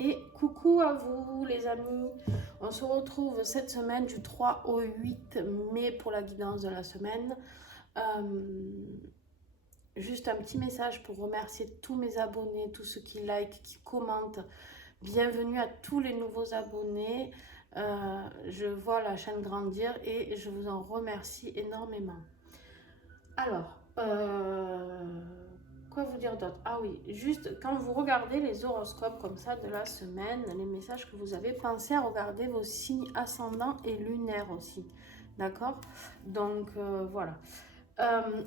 Et coucou à vous les amis, on se retrouve cette semaine du 3 au 8 mai pour la guidance de la semaine. Juste un petit message pour remercier tous mes abonnés, tous ceux qui like, qui commentent. Bienvenue à tous les nouveaux abonnés. Je vois la chaîne grandir et je vous en remercie énormément. Alors, quoi vous dire d'autre? Ah oui, juste quand vous regardez les horoscopes comme ça de la semaine, les messages que vous avez, pensez à regarder vos signes ascendants et lunaires aussi. D'accord? Donc voilà.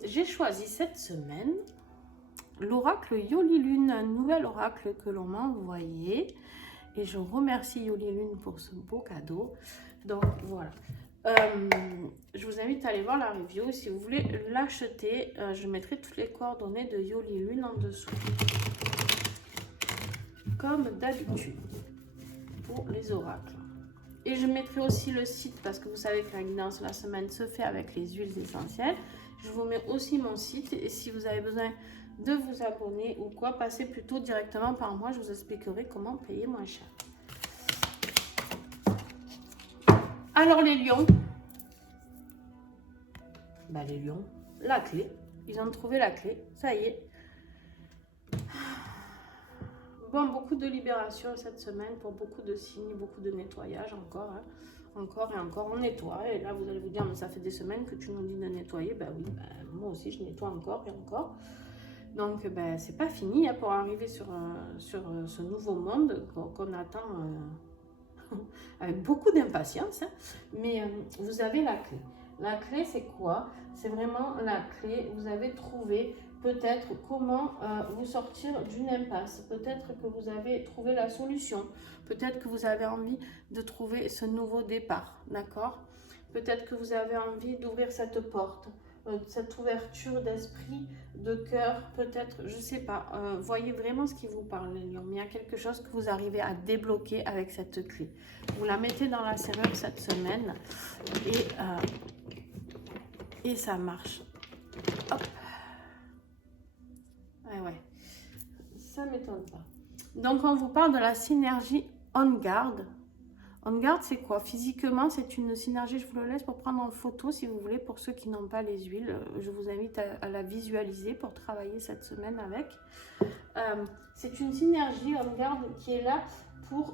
J'ai choisi cette semaine l'oracle Yoli Lune, un nouvel oracle que l'on m'a envoyé. Et je remercie Yoli Lune pour ce beau cadeau. Donc voilà. Je vous invite à aller voir la review. Si vous voulez l'acheter, je mettrai toutes les coordonnées de Yoli Lune en dessous. Comme d'habitude pour les oracles. Et je mettrai aussi le site parce que vous savez que la guidance de la semaine se fait avec les huiles essentielles. Je vous mets aussi mon site et si vous avez besoin de vous abonner ou quoi, passez plutôt directement par moi. Je vous expliquerai comment payer moins cher. Alors les lions, les lions, la clé. Ils ont trouvé la clé, ça y est. Bon, beaucoup de libération cette semaine pour beaucoup de signes, beaucoup de nettoyage encore. Hein. Encore et encore, on nettoie. Et là, vous allez vous dire, mais ça fait des semaines que tu nous dis de nettoyer. Ben oui, moi aussi, je nettoie encore et encore. Donc, c'est pas fini hein, pour arriver sur ce nouveau monde qu'on attend avec beaucoup d'impatience. Hein. Mais vous avez la clé. La clé, c'est quoi? C'est vraiment la clé. Vous avez trouvé peut-être comment vous sortir d'une impasse. Peut-être que vous avez trouvé la solution. Peut-être que vous avez envie de trouver ce nouveau départ. D'accord? Peut-être que vous avez envie d'ouvrir cette porte, cette ouverture d'esprit, de cœur, peut-être, je ne sais pas. Voyez vraiment ce qui vous parle, les lions. Mais il y a quelque chose que vous arrivez à débloquer avec cette clé. Vous la mettez dans la serrure cette semaine et ça marche. Hop. Ouais. Ça ne m'étonne pas. Donc, on vous parle de la synergie On Guard. On Guard, c'est quoi? Physiquement, c'est une synergie, je vous le laisse pour prendre en photo si vous voulez. Pour ceux qui n'ont pas les huiles, je vous invite à la visualiser pour travailler cette semaine avec. C'est une synergie On Guard qui est là pour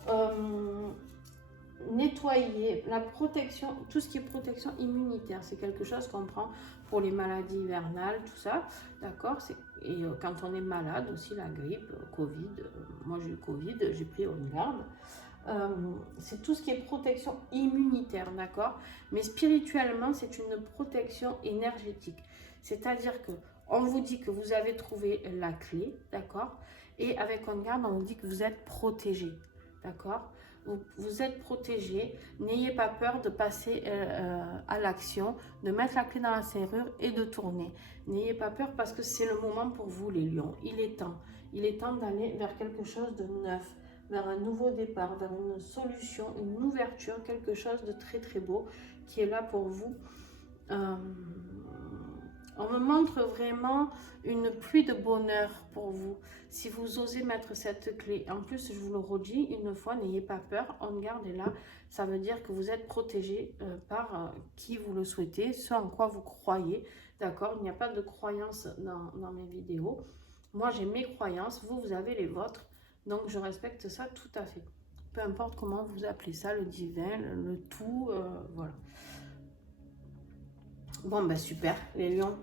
nettoyer, la protection, tout ce qui est protection immunitaire. C'est quelque chose qu'on prend pour les maladies hivernales, tout ça, d'accord? Et quand on est malade aussi, la grippe, Covid, moi j'ai eu Covid, j'ai pris On Guard. C'est tout ce qui est protection immunitaire, d'accord? Mais spirituellement, c'est une protection énergétique. C'est-à-dire que on vous dit que vous avez trouvé la clé, d'accord? Et avec On Guard, on vous dit que vous êtes protégé, d'accord? Vous êtes protégé, n'ayez pas peur de passer à l'action, de mettre la clé dans la serrure et de tourner. N'ayez pas peur parce que c'est le moment pour vous les lions, il est temps d'aller vers quelque chose de neuf, vers un nouveau départ, vers une solution, une ouverture, quelque chose de très très beau qui est là pour vous. On me montre vraiment une pluie de bonheur pour vous. Si vous osez mettre cette clé, en plus je vous le redis une fois, n'ayez pas peur, On Guard est là. Ça veut dire que vous êtes protégé par qui vous le souhaitez, ce en quoi vous croyez. D'accord? Il n'y a pas de croyance dans mes vidéos. Moi j'ai mes croyances, vous avez les vôtres. Donc je respecte ça tout à fait. Peu importe comment vous appelez ça, le divin, le tout, voilà. Bon, super, les lions,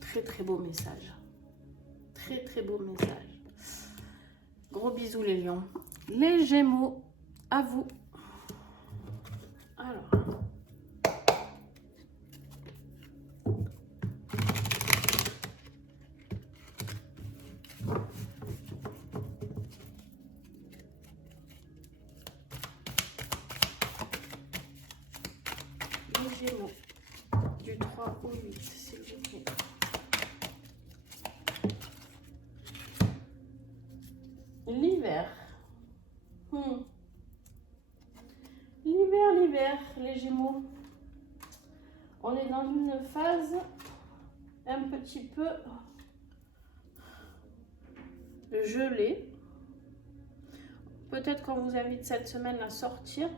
très très beau message. Très très beau message. Gros bisous les lions. Les gémeaux, à vous. Alors. Les gémeaux, du 3 au 8, s'il vous plaît. L'hiver. L'hiver, les gémeaux. On est dans une phase un petit peu gelée. peut-être qu'on vous invite cette semaine à sortir.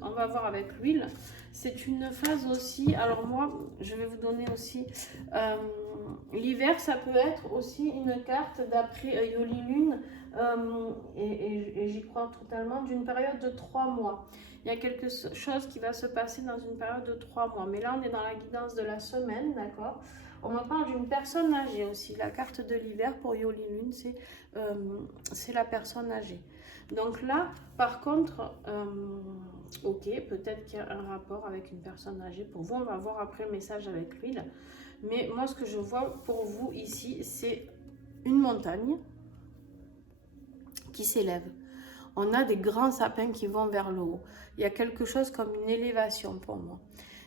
On va voir avec l'huile. C'est une phase aussi, alors moi, je vais vous donner aussi, l'hiver, ça peut être aussi une carte d'après Yoli Lune, et j'y crois totalement, d'une période de 3 mois. Il y a quelque chose qui va se passer dans une période de 3 mois. Mais là, on est dans la guidance de la semaine, d'accord? On me parle d'une personne âgée aussi. La carte de l'hiver pour Yoli Lune, c'est la personne âgée. Donc là, par contre, ok, peut-être qu'il y a un rapport avec une personne âgée. Pour vous, on va voir après le message avec l'huile. Mais moi, ce que je vois pour vous ici, c'est une montagne qui s'élève. On a des grands sapins qui vont vers le haut. Il y a quelque chose comme une élévation pour moi.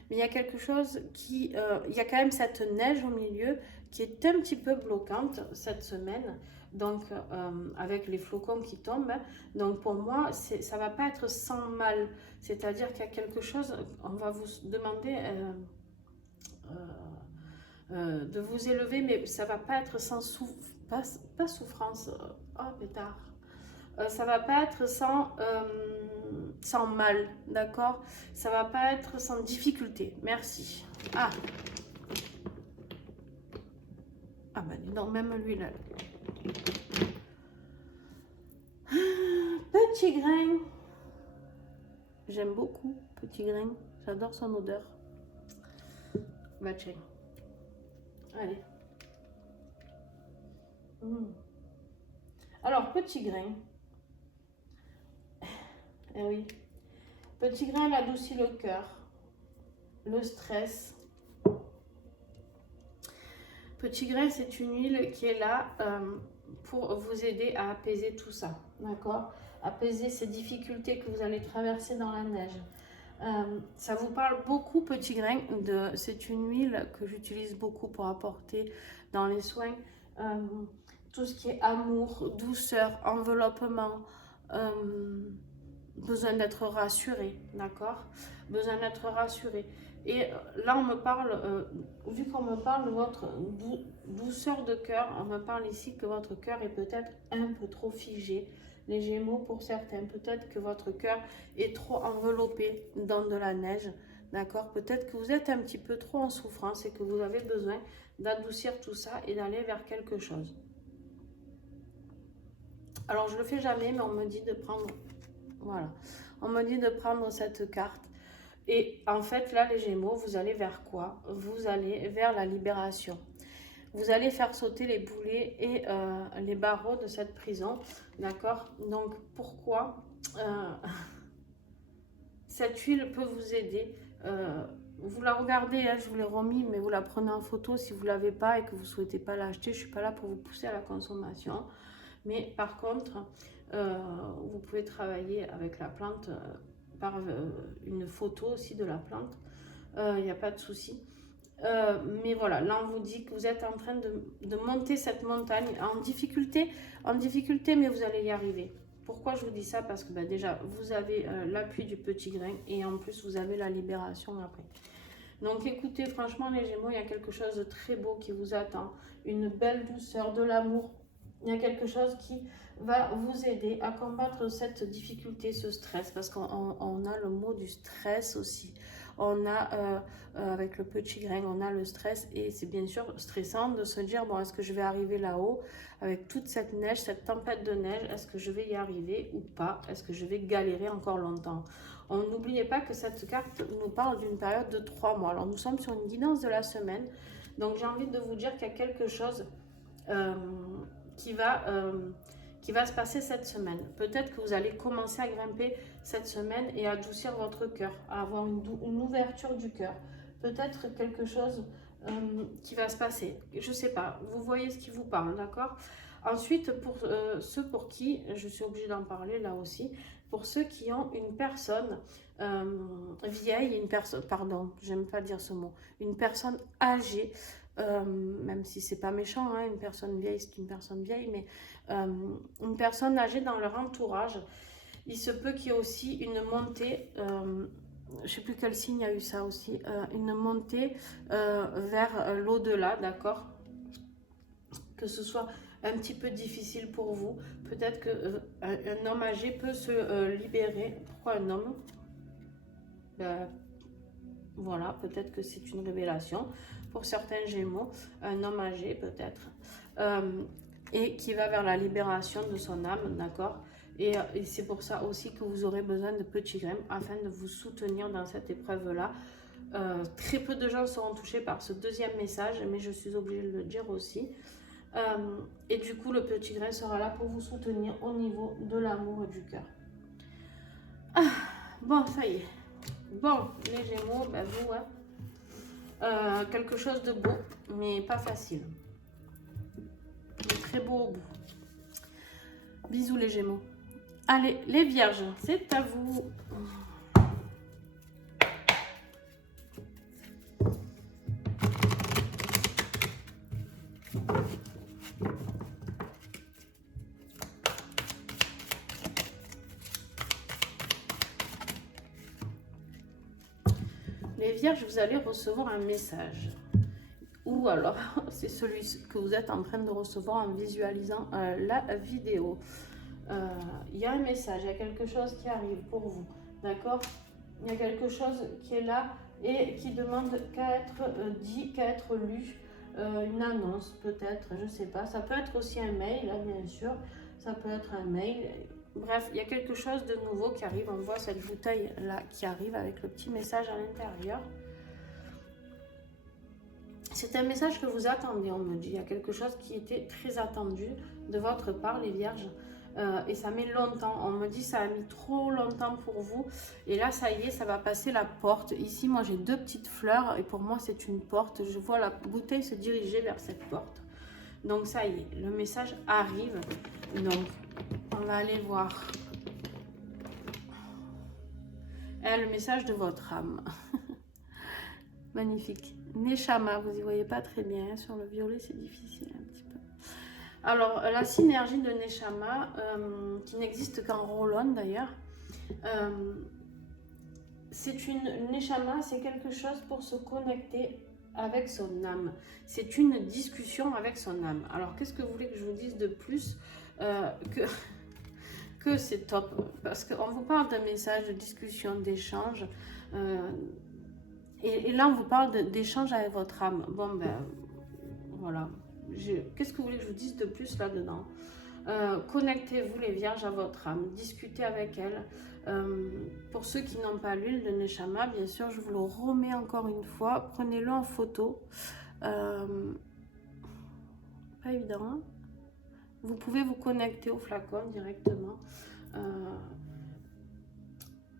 Mais il y a quelque chose qui... il y a quand même cette neige au milieu qui est un petit peu bloquante cette semaine. Donc, avec les flocons qui tombent. Hein. Donc, pour moi, ça ne va pas être sans mal. C'est-à-dire qu'il y a quelque chose... On va vous demander de vous élever, mais ça ne va pas être sans pas souffrance. Oh, pétard. Ça va pas être sans mal, d'accord? Ça va pas être sans difficulté. Merci. Ah, ah bah non, même lui là. Petit grain. J'aime beaucoup petit grain. J'adore son odeur. Bah tiens. Allez. Alors, petit grain. Eh oui. Petit grain, elle adoucit le cœur, le stress. Petit grain, c'est une huile qui est là pour vous aider à apaiser tout ça, d'accord? Apaiser ces difficultés que vous allez traverser dans la neige. Ça vous parle beaucoup, petit grain, c'est une huile que j'utilise beaucoup pour apporter dans les soins. Tout ce qui est amour, douceur, enveloppement, besoin d'être rassuré, d'accord? Besoin d'être rassuré. Et là, on me parle, vu qu'on me parle de votre douceur de cœur, on me parle ici que votre cœur est peut-être un peu trop figé. Les Gémeaux, pour certains, peut-être que votre cœur est trop enveloppé dans de la neige, d'accord? Peut-être que vous êtes un petit peu trop en souffrance et que vous avez besoin d'adoucir tout ça et d'aller vers quelque chose. Alors, je ne le fais jamais, mais on me dit de prendre... Voilà, on me dit de prendre cette carte. Et en fait, là, les Gémeaux, vous allez vers quoi? Vous allez vers la libération. Vous allez faire sauter les boulets et les barreaux de cette prison. D'accord? Donc, pourquoi cette huile peut vous aider? Vous la regardez, hein, je vous l'ai remis, mais vous la prenez en photo si vous ne l'avez pas et que vous ne souhaitez pas l'acheter. Je ne suis pas là pour vous pousser à la consommation. Mais par contre, vous pouvez travailler avec la plante par une photo aussi de la plante. Il n'y a pas de souci. Mais voilà, là on vous dit que vous êtes en train de monter cette montagne en difficulté, mais vous allez y arriver. Pourquoi je vous dis ça? Parce que déjà, vous avez l'appui du petit grain et en plus, vous avez la libération après. Donc écoutez, franchement les Gémeaux, il y a quelque chose de très beau qui vous attend. Une belle douceur, de l'amour. Il y a quelque chose qui va vous aider à combattre cette difficulté, ce stress. Parce qu'on a le mot du stress aussi. On a, avec le petit grain, on a le stress. Et c'est bien sûr stressant de se dire, bon, est-ce que je vais arriver là-haut avec toute cette neige, cette tempête de neige? Est-ce que je vais y arriver ou pas? Est-ce que je vais galérer encore longtemps? N'oubliez pas que cette carte nous parle d'une période de 3 mois. Alors, nous sommes sur une guidance de la semaine. Donc, j'ai envie de vous dire qu'il y a quelque chose qui va se passer cette semaine. Peut-être que vous allez commencer à grimper cette semaine et adoucir votre cœur, à avoir une ouverture du cœur. Peut-être quelque chose qui va se passer. Je ne sais pas. Vous voyez ce qui vous parle, d'accord? Ensuite, pour ceux pour qui, je suis obligée d'en parler là aussi, pour ceux qui ont une personne vieille, pardon, j'aime pas dire ce mot, une personne âgée, même si c'est pas méchant, hein, une personne vieille, c'est une personne vieille, mais une personne âgée dans leur entourage, il se peut qu'il y ait aussi une montée, je sais plus quel signe a eu ça aussi, une montée vers l'au-delà, d'accord? Que ce soit un petit peu difficile pour vous. Peut-être qu'un homme âgé peut se libérer. Pourquoi un homme? Ben, voilà, peut-être que c'est une révélation pour certains Gémeaux, un homme âgé peut-être, et qui va vers la libération de son âme, d'accord? Et c'est pour ça aussi que vous aurez besoin de petits grains afin de vous soutenir dans cette épreuve-là. Très peu de gens seront touchés par ce deuxième message, mais je suis obligée de le dire aussi. Et du coup, le petit grain sera là pour vous soutenir au niveau de l'amour et du cœur. Ah, bon, ça y est. Bon, les Gémeaux, ben vous, hein, quelque chose de beau, mais pas facile. Mais très beau au bout. Bisous les Gémeaux. Allez, les Vierges, c'est à vous. Les Vierges, vous allez recevoir un message. Ou alors, c'est celui que vous êtes en train de recevoir en visualisant la vidéo. Il y a un message, il y a quelque chose qui arrive pour vous, d'accord? Il y a quelque chose qui est là et qui demande qu'à être dit, qu'à être lu. Une annonce peut-être, je ne sais pas. Ça peut être aussi un mail, là, bien sûr. Ça peut être un mail. Bref, il y a quelque chose de nouveau qui arrive. On voit cette bouteille-là qui arrive avec le petit message à l'intérieur. C'est un message que vous attendez, on me dit. Il y a quelque chose qui était très attendu de votre part, les Vierges. Et ça met longtemps. On me dit ça a mis trop longtemps pour vous. Et là, ça y est, ça va passer la porte. Ici, moi, j'ai deux petites fleurs. Et pour moi, c'est une porte. Je vois la bouteille se diriger vers cette porte. Donc, ça y est, le message arrive. Donc, on va aller voir. Le message de votre âme. Magnifique. Neshama, vous y voyez pas très bien. Hein, sur le violet, c'est difficile un petit peu. Alors, la synergie de Neshama, qui n'existe qu'en Rollon d'ailleurs, c'est une Neshama, c'est quelque chose pour se connecter avec son âme. C'est une discussion avec son âme. Alors, qu'est-ce que vous voulez que je vous dise de plus que c'est top? Parce qu'on vous parle d'un message de discussion, d'échange. Et là, on vous parle d'échange avec votre âme. Bon, ben, voilà. Qu'est-ce que vous voulez que je vous dise de plus là-dedans? Connectez-vous les Vierges à votre âme, discutez avec elle. Pour ceux qui n'ont pas l'huile de Neshama, bien sûr, je vous le remets encore une fois. Prenez-le en photo. Pas évident. Hein? Vous pouvez vous connecter au flacon directement.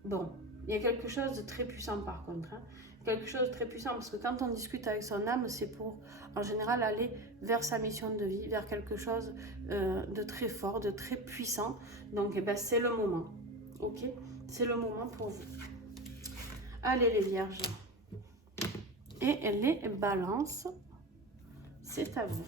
Bon, il y a quelque chose de très puissant par contre. Hein? Quelque chose de très puissant parce que quand on discute avec son âme, c'est pour en général aller vers sa mission de vie, vers quelque chose de très fort, de très puissant. Donc eh ben, c'est le moment, ok? C'est le moment pour vous. Allez les Vierges. Et les Balances, c'est à vous.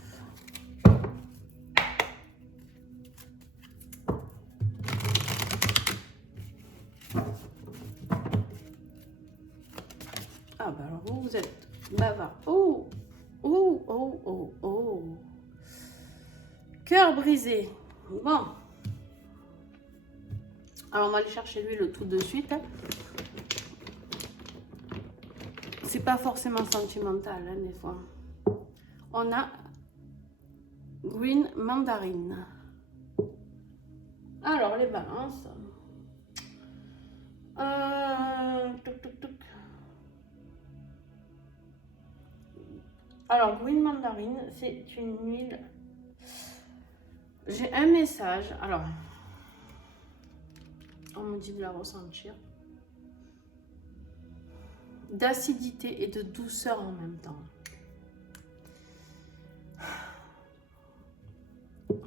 Ah bah alors vous êtes bavard. Oh, oh, oh, oh, oh. Cœur brisé. Bon. Alors on va aller chercher l'huile tout de suite. Hein. C'est pas forcément sentimental, hein, des fois. On a Green Mandarin. Alors les balances. Touc, touc, touc. Alors, Green Mandarin, c'est une huile. J'ai un message. Alors, on me dit de la ressentir. D'acidité et de douceur en même temps.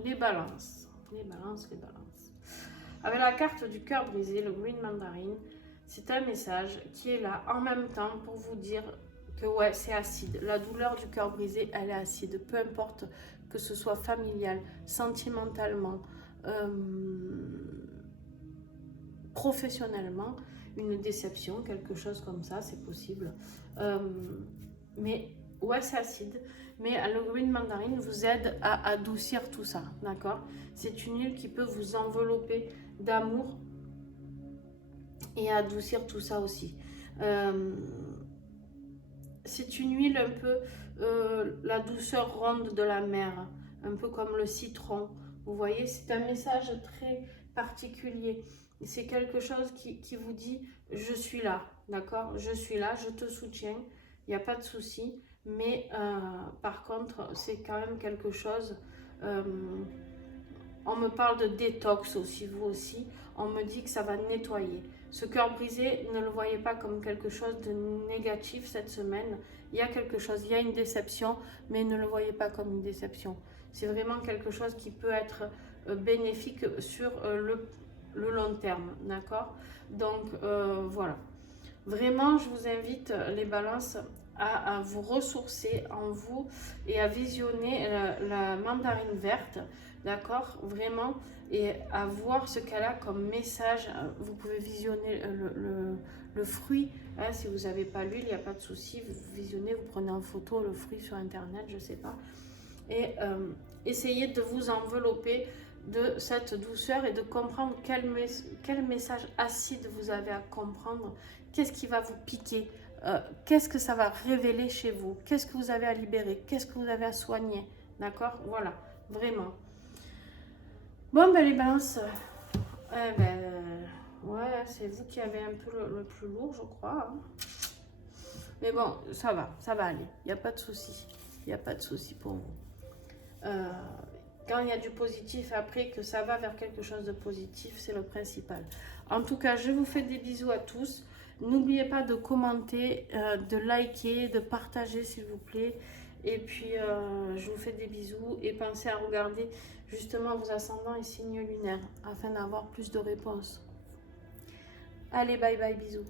Les balances. Les balances, les balances. Avec la carte du cœur brisé, le Green Mandarin, c'est un message qui est là en même temps pour vous dire que ouais, c'est acide. La douleur du cœur brisé, elle est acide. Peu importe que ce soit familial, sentimentalement, professionnellement, une déception, quelque chose comme ça, c'est possible. Mais ouais, c'est acide. Mais le green mandarine vous aide à adoucir tout ça, d'accord? C'est une huile qui peut vous envelopper d'amour et adoucir tout ça aussi. C'est une huile un peu la douceur ronde de la mer, un peu comme le citron. Vous voyez, c'est un message très particulier. C'est quelque chose qui vous dit je suis là, d'accord? Je suis là, je te soutiens, il n'y a pas de souci. Mais par contre, c'est quand même quelque chose. On me parle de détox aussi, vous aussi. On me dit que ça va nettoyer. Ce cœur brisé, ne le voyez pas comme quelque chose de négatif cette semaine. Il y a quelque chose, il y a une déception, mais ne le voyez pas comme une déception. C'est vraiment quelque chose qui peut être bénéfique sur le long terme, d'accord? Donc voilà. Vraiment, je vous invite, les balances, à vous ressourcer en vous et à visionner la mandarine verte, d'accord? Vraiment, et à voir ce qu'elle a comme message. Vous pouvez visionner le fruit, hein, si vous n'avez pas l'huile, il n'y a pas de souci, vous visionnez, vous prenez en photo le fruit sur internet, je ne sais pas, et essayez de vous envelopper de cette douceur et de comprendre quel message acide vous avez à comprendre, qu'est-ce qui va vous piquer, qu'est-ce que ça va révéler chez vous, qu'est-ce que vous avez à libérer, qu'est-ce que vous avez à soigner, d'accord? Voilà, vraiment. Bon, ben les balances, ouais, c'est vous qui avez un peu le plus lourd, je crois, hein. Mais bon, ça va aller, il n'y a pas de souci, il n'y a pas de souci pour vous. Quand il y a du positif, après que ça va vers quelque chose de positif, c'est le principal. En tout cas, je vous fais des bisous à tous. N'oubliez pas de commenter, de liker, de partager s'il vous plaît. Et puis, je vous fais des bisous et pensez à regarder justement vos ascendants et signes lunaires afin d'avoir plus de réponses. Allez, bye bye, bisous.